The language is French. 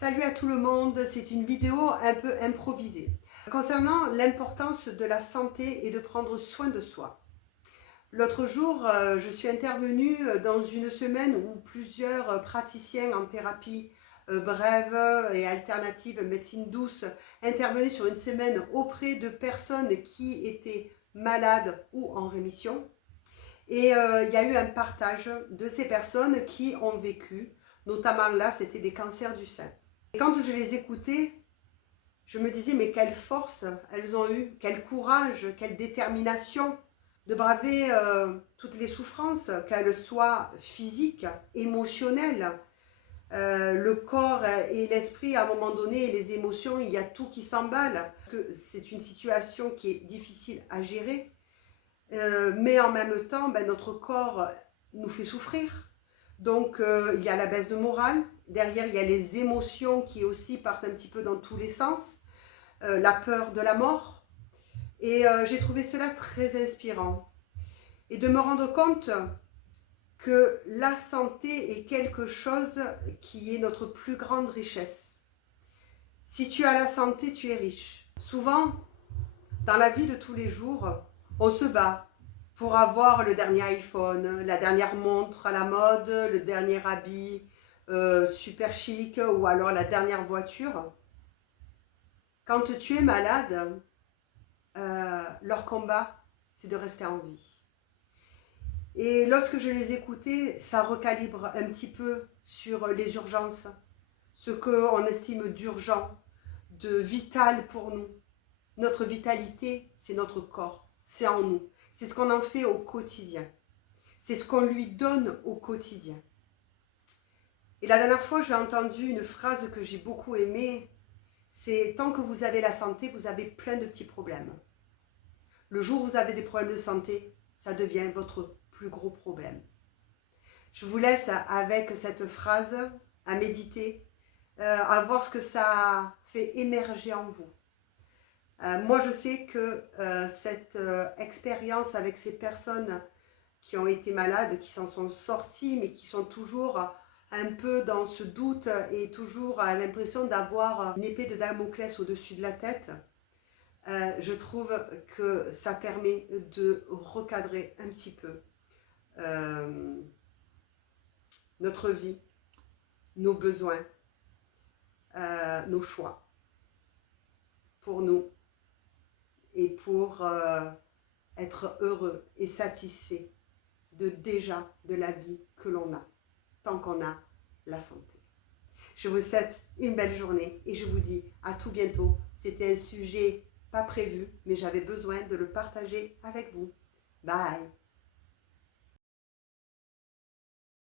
Salut à tout le monde, c'est une vidéo un peu improvisée concernant l'importance de la santé et de prendre soin de soi. L'autre jour, je suis intervenue dans une semaine où plusieurs praticiens en thérapie brève et alternative médecine douce intervenaient sur une semaine auprès de personnes qui étaient malades ou en rémission. Et il y a eu un partage de ces personnes qui ont vécu, notamment là, c'était des cancers du sein. Et quand je les écoutais, je me disais, mais quelle force elles ont eu, quel courage, quelle détermination de braver toutes les souffrances, qu'elles soient physiques, émotionnelles. Le corps et l'esprit, à un moment donné, et les émotions, il y a tout qui s'emballe. C'est une situation qui est difficile à gérer, mais en même temps, notre corps nous fait souffrir. Donc il y a la baisse de morale, derrière il y a les émotions qui aussi partent un petit peu dans tous les sens, la peur de la mort, et j'ai trouvé cela très inspirant. Et de me rendre compte que la santé est quelque chose qui est notre plus grande richesse. Si tu as la santé, tu es riche. Souvent, dans la vie de tous les jours, on se bat pour avoir le dernier iPhone, la dernière montre à la mode, le dernier habit super chic ou alors la dernière voiture. Quand tu es malade, leur combat, c'est de rester en vie. Et lorsque je les écoutais, ça recalibre un petit peu sur les urgences, ce qu'on estime d'urgent, de vital pour nous. Notre vitalité, c'est notre corps, c'est en nous. C'est ce qu'on en fait au quotidien. C'est ce qu'on lui donne au quotidien. Et la dernière fois, j'ai entendu une phrase que j'ai beaucoup aimée, c'est « Tant que vous avez la santé, vous avez plein de petits problèmes. Le jour où vous avez des problèmes de santé, ça devient votre plus gros problème. » Je vous laisse avec cette phrase à méditer, à voir ce que ça fait émerger en vous. Moi, je sais que cette expérience avec ces personnes qui ont été malades, qui s'en sont sorties, mais qui sont toujours un peu dans ce doute et toujours à l'impression d'avoir une épée de Damoclès au-dessus de la tête, je trouve que ça permet de recadrer un petit peu notre vie, nos besoins, nos choix pour nous et pour être heureux et satisfait de la vie que l'on a, tant qu'on a la santé. Je vous souhaite une belle journée et je vous dis à tout bientôt. C'était un sujet pas prévu, mais j'avais besoin de le partager avec vous. Bye!